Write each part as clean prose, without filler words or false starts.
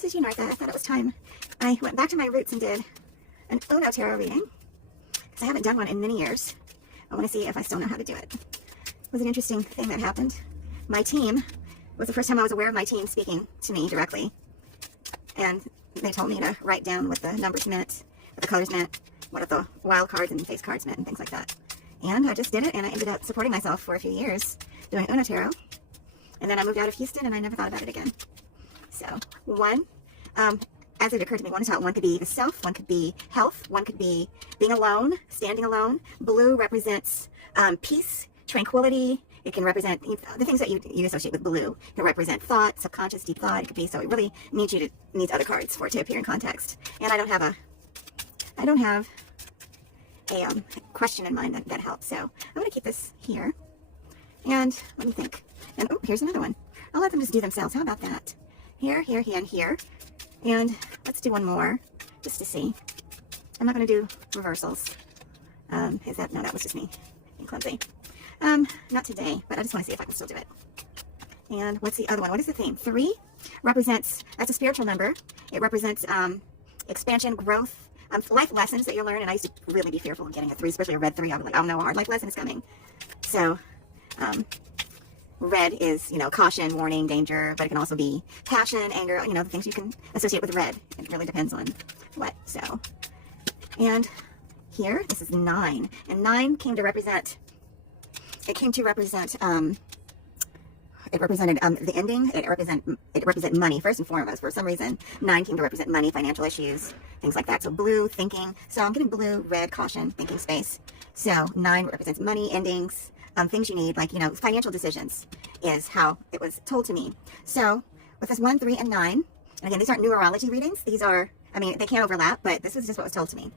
This is Eunartha. I thought it was time I went back to my roots and did an Uno tarot reading, because I haven't done one in many years. I want to see if I still know how to do it. It was an interesting thing that happened. My team, was the first time I was aware of my team speaking to me directly, and they told me to write down what the numbers meant, what the colors meant, what the wild cards and face cards meant, and things like that. And I just did it, and I ended up supporting myself for a few years doing Uno tarot. And then I moved out of Houston, and I never thought about it again. So, one, as it occurred to me, one could be the self, one could be health, one could be being alone, standing alone. Blue represents peace, tranquility. It can represent the things that you associate with blue. It can represent thought, subconscious, deep thought. It could be, so it really needs other cards for it to appear in context. And I don't have a question in mind that helps. So I'm going to keep this here. And let me think. And oh, here's another one. I'll let them just do themselves. How about that? Here, here, here, and here. And let's do one more, just to see. I'm not going to do reversals. No, that was just me being clumsy. Not today, but I just want to see if I can still do it. And what's the other one? What is the theme? 3 represents, that's a spiritual number. It represents expansion, growth, life lessons that you'll learn. And I used to really be fearful of getting a 3, especially a red 3. I was like, oh no, a hard life lesson is coming. So, red is, caution, warning, danger, but it can also be passion, anger, the things you can associate with red. It really depends on what. So, and here, this is 9. And 9 came to represent, it represented the ending. It represented money, first and foremost. For some reason, 9 came to represent money, financial issues, things like that. So blue, thinking. So I'm getting blue, red, caution, thinking space. So 9 represents money, endings, things you need, like, financial decisions is how it was told to me. So with this 1, 3, and 9, and again, these aren't numerology readings. These are, they can't overlap, but this is just what was told to me.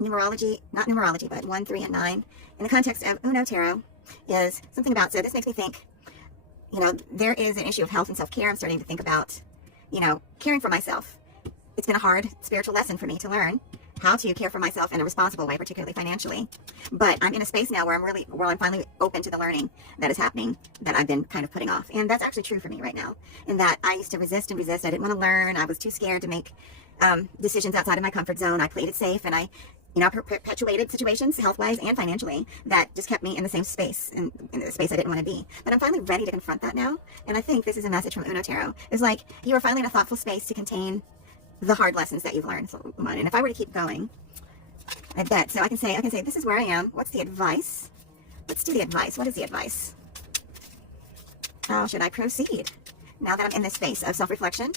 Numerology, not numerology, but 1, 3, and 9, in the context of Uno Tarot, is something about, so this makes me think, there is an issue of health and self-care. I'm starting to think about, caring for myself. It's been a hard spiritual lesson for me to learn how to care for myself in a responsible way, particularly financially. But I'm in a space now where I'm finally open to the learning that is happening that I've been kind of putting off. And that's actually true for me right now, in that I used to resist and resist. I didn't want to learn. I was too scared to make decisions outside of my comfort zone. I played it safe, and I perpetuated situations, health-wise and financially, that just kept me in the same space, in the space I didn't want to be. But I'm finally ready to confront that now, and I think this is a message from Uno Tarot. It's like, you are finally in a thoughtful space to contain the hard lessons that you've learned. And if I were to keep going, I bet, so I can say, this is where I am. What's the advice? Let's do the advice. What is the advice? How should I proceed? Now that I'm in this space of self-reflection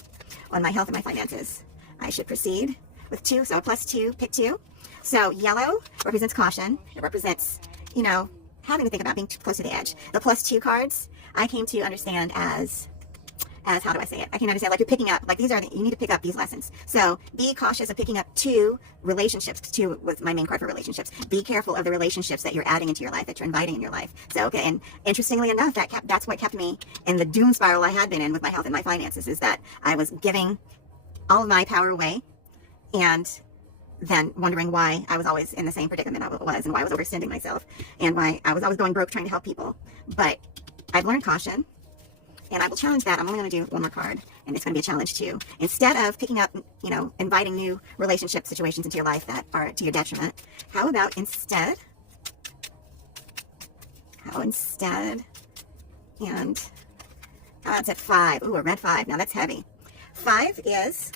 on my health and my finances, I should proceed with 2, so a +2, pick 2. So yellow represents caution. It represents, having to think about being too close to the edge. The +2 cards, I came to understand as how do I say it? I can understand, like, you're picking up, like, you need to pick up these lessons. So be cautious of picking up 2 relationships. 2 was my main card for relationships. Be careful of the relationships that you're adding into your life, that you're inviting in your life. So, okay, and interestingly enough, that's what kept me in the doom spiral I had been in with my health and my finances, is that I was giving all of my power away, and then wondering why I was always in the same predicament I was, and why I was overextending myself, and why I was always going broke trying to help people. But I've learned caution, and I will challenge that. I'm only going to do one more card, and it's going to be a challenge too. Instead of picking up, inviting new relationship situations into your life that are to your detriment, how about instead, and how about 5? Ooh, a red 5. Now that's heavy. 5 is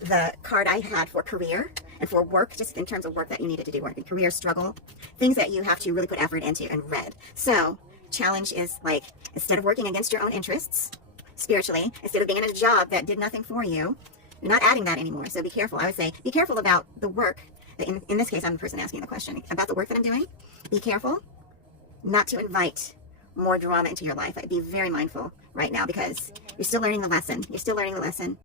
the card I had for career and for work, just in terms of work that you needed to do, work and career struggle, things that you have to really put effort into, and red. So challenge is, like, instead of working against your own interests spiritually, instead of being in a job that did nothing for you, you're not adding that anymore. So be careful. I would say be careful about the work. In this case, I'm the person asking the question about the work that I'm doing. Be careful not to invite more drama into your life. Be very mindful right now, because you're still learning the lesson. You're still learning the lesson.